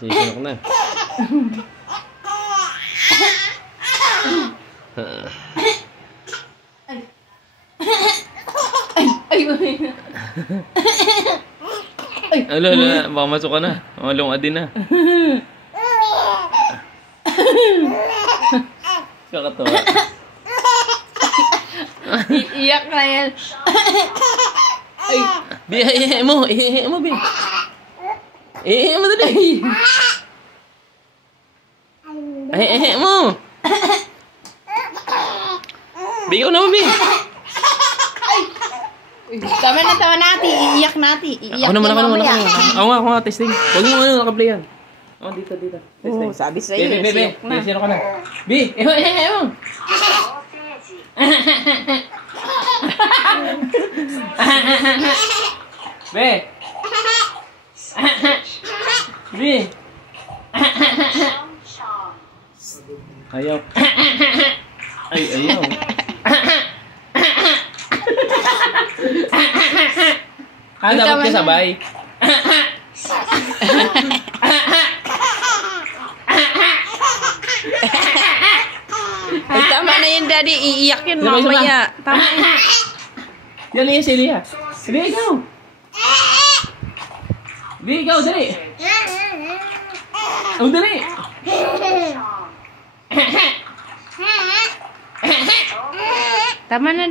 Sisinok na. Ala, baka masok ka na. Malunga din na. Kakatawa. Iyak na yan. Ay, Bi, ihi mo, Bi. Ihi mo dali. Ihi mo. Bi, ikaw naman, Bi. Tama natin. Iiyak natin. Iiyak Ako naman. mamaya. Ako nga, testing. Huwag mo nakaplay yan. Oh, dito. Testing. Sabi sa'yo, Bi. Sino ka na? Bi, ihi mo. Bi. Ayaw. Ayaw. Dapat ka sabay. Ay, tama na yun, Daddy. Iiyak yun mamaya. Tama na. Yan si Lia. Bi, ikaw. Bi, ikaw, dali. Dali. Tama na.